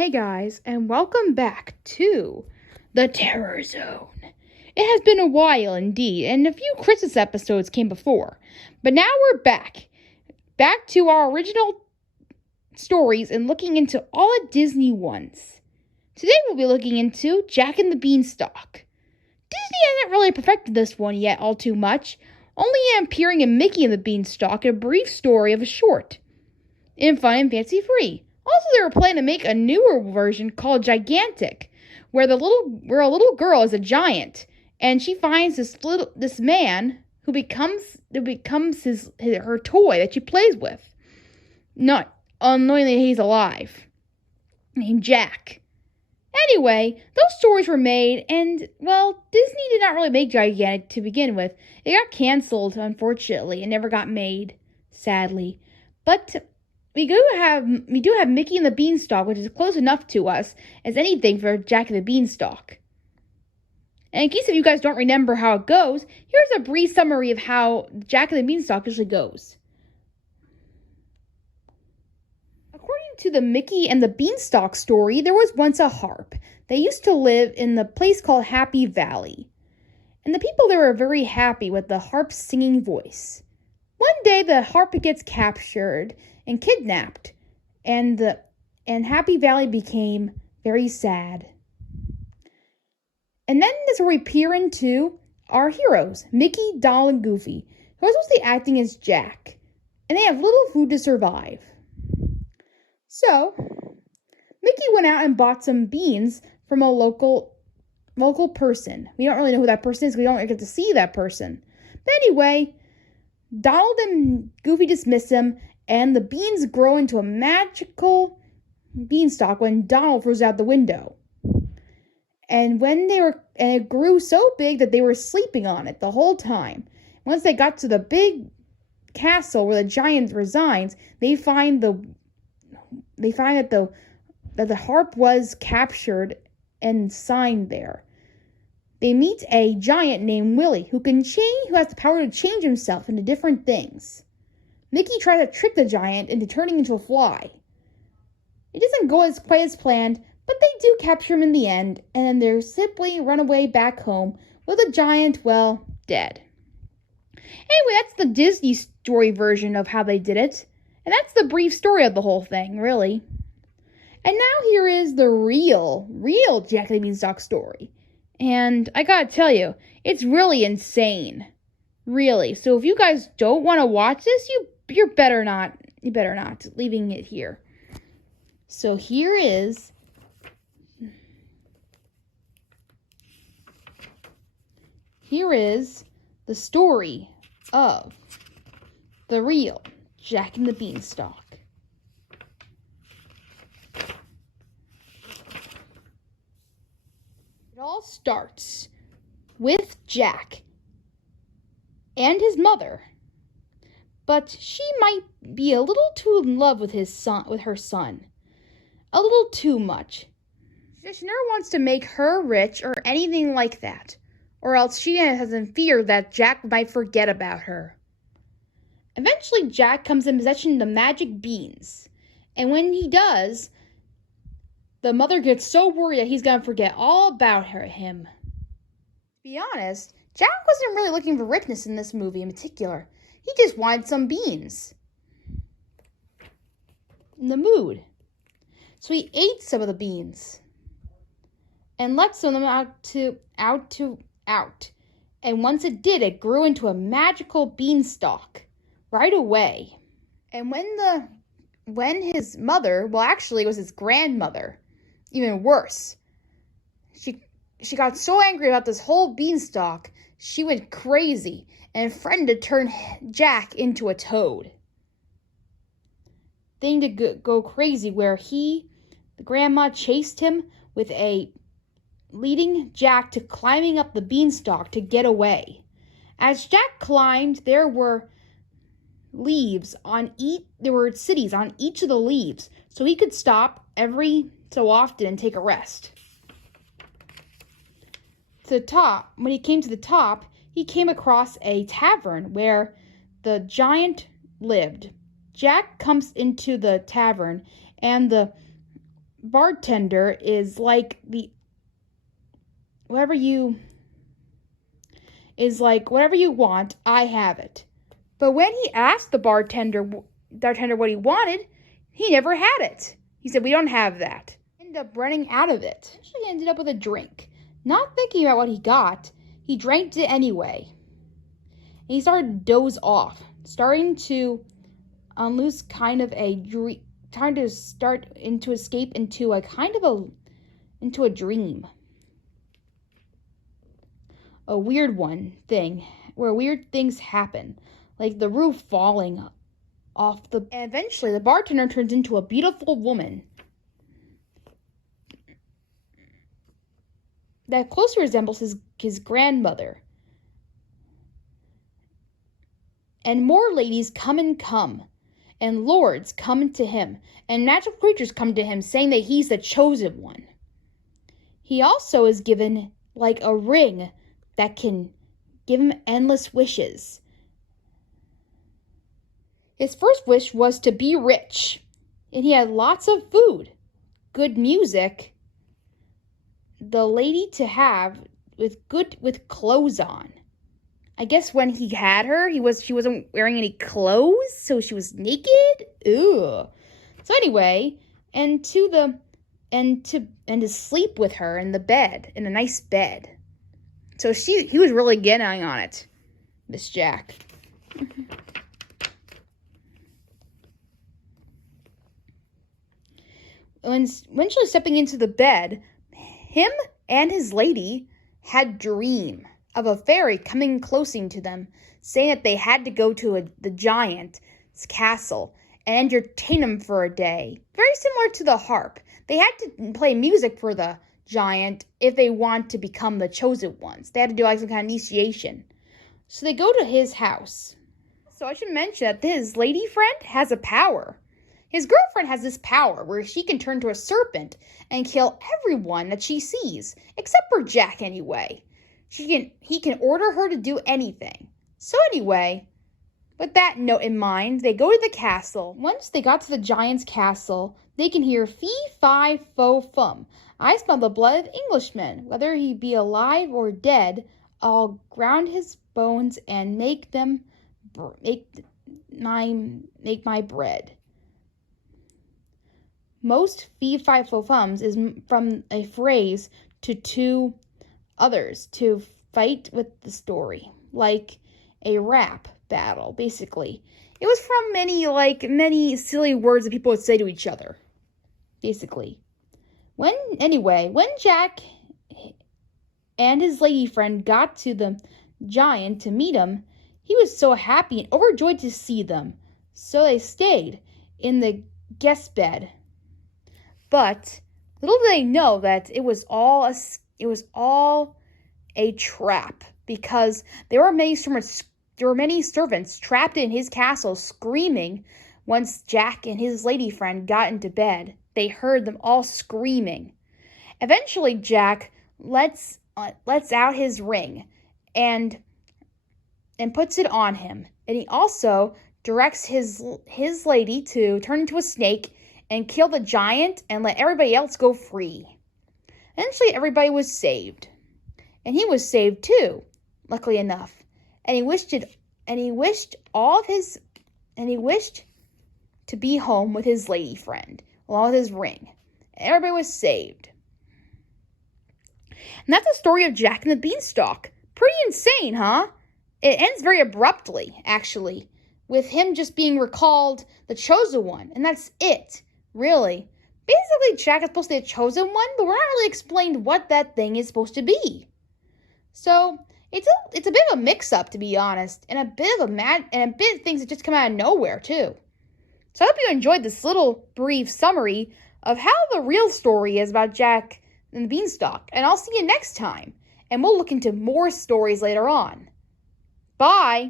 Hey guys, and welcome back to the Terror Zone. It has been a while indeed, and a few Christmas episodes came before, but now we're back to our original stories and looking into all the Disney ones. Today we'll be looking into Jack and the Beanstalk. Disney hasn't really perfected this one yet all too much, only appearing in Mickey and the Beanstalk, a brief story of a short. In fun and fancy free. Also, they were planning to make a newer version called Gigantic, where a little girl is a giant, and she finds this man who becomes her toy that she plays with, not unknowing that he's alive, named Jack. Anyway, those stories were made, and well, Disney did not really make Gigantic to begin with. It got canceled, unfortunately, and never got made, sadly. But we do have Mickey and the Beanstalk, which is close enough to us as anything for Jack and the Beanstalk. And in case if you guys don't remember how it goes, here's a brief summary of how Jack and the Beanstalk usually goes. According to the Mickey and the Beanstalk story, there was once a harp. They used to live in the place called Happy Valley. And the people there were very happy with the harp's singing voice. One day the harp gets captured and kidnapped, and Happy Valley became very sad. And then this is where we peer into our heroes, Mickey, Donald, and Goofy, who are supposed to be acting as Jack, and they have little food to survive. So, Mickey went out and bought some beans from a local person. We don't really know who that person is, we don't get to see that person. But anyway, Donald and Goofy dismiss him, and the beans grow into a magical beanstalk when Donald throws it out the window. And it grew so big that they were sleeping on it the whole time. Once they got to the big castle where the giant resides, they find that the harp was captured and signed there. They meet a giant named Willie who has the power to change himself into different things. Mickey tries to trick the giant into turning into a fly. It doesn't go quite as planned, but they do capture him in the end, and they're simply run away back home with the giant, well, dead. Anyway, that's the Disney story version of how they did it, and that's the brief story of the whole thing, really. And now here is the real Jack and the Beanstalk story. And I gotta tell you, it's really insane. Really. So if you guys don't want to watch this, you better not leaving it here. So here is the story of the real Jack and the Beanstalk. It all starts with Jack and his mother, but she might be a little too in love with her son. A little too much. She never wants to make her rich or anything like that, or else she has in fear that Jack might forget about her. Eventually, Jack comes in possession of the magic beans, and when he does, the mother gets so worried that he's going to forget all about him. To be honest, Jack wasn't really looking for richness in this movie in particular. He just wanted some beans. In the mood. So he ate some of the beans and left some of them out. And once it did, it grew into a magical beanstalk right away. And when his mother, well, actually it was his grandmother, even worse, she got so angry about this whole beanstalk, she went crazy and threatened to turn Jack into a toad. Thing to go crazy where the grandma chased him with leading Jack to climbing up the beanstalk to get away. As Jack climbed, there were cities on each of the leaves, so he could stop every so often and take a rest. When he came to the top, he came across a tavern where the giant lived. Jack comes into the tavern, and the bartender is like whatever you want, I have it. But when he asked the bartender what he wanted, he never had it. He said, we don't have that. He ended up running out of it. Eventually he ended up with a drink. Not thinking about what he got, he drank it anyway. And he started to doze off, starting to lose kind of a dream, trying to start into escape into a kind of into a dream. A weird thing where weird things happen, like the roof falling off and eventually the bartender turns into a beautiful woman that closely resembles his grandmother. And more ladies come, and lords come to him, and magical creatures come to him saying that he's the chosen one. He also is given like a ring that can give him endless wishes. His first wish was to be rich, and he had lots of food, good music, the lady to have with clothes on. I guess when he had her, she wasn't wearing any clothes, so she was naked. Ugh. So anyway, and to sleep with her in the bed, in a nice bed. So he was really getting on it, Miss Jack. When eventually stepping into the bed, him and his lady had dream of a fairy coming closing to them, saying that they had to go to the giant's castle and entertain him for a day. Very similar to the harp. They had to play music for the giant if they want to become the chosen ones. They had to do like some kind of initiation. So they go to his house. So I should mention that his lady friend has a power. His girlfriend has this power where she can turn to a serpent and kill everyone that she sees, except for Jack anyway. He can order her to do anything. So anyway, with that note in mind, they go to the castle. Once they got to the giant's castle, they can hear fee, fi, fo, fum. I smell the blood of Englishmen. Whether he be alive or dead, I'll ground his bones and make my bread. Most fee, fi, fo, fums is from a phrase to two others to fight with the story, like a rap battle, basically. It was from many silly words that people would say to each other, basically. When Jack and his lady friend got to the giant to meet him, he was so happy and overjoyed to see them. So they stayed in the guest bed. But little did they know that it was all a trap, because there were many servants trapped in his castle screaming. Once Jack and his lady friend got into bed, they heard them all screaming. Eventually, Jack lets out his ring and puts it on him, and he also directs his lady to turn into a snake and kill the giant and let everybody else go free. Eventually, everybody was saved, and he was saved too, luckily enough. And he wished to be home with his lady friend, along with his ring. And everybody was saved. And that's the story of Jack and the Beanstalk. Pretty insane, huh? It ends very abruptly, actually, with him just being recalled the chosen one, and that's it. Really. Basically, Jack is supposed to be a chosen one, but we're not really explained what that thing is supposed to be. So, it's a bit of a mix-up, to be honest, and a bit of things that just come out of nowhere, too. So I hope you enjoyed this little brief summary of how the real story is about Jack and the Beanstalk, and I'll see you next time, and we'll look into more stories later on. Bye!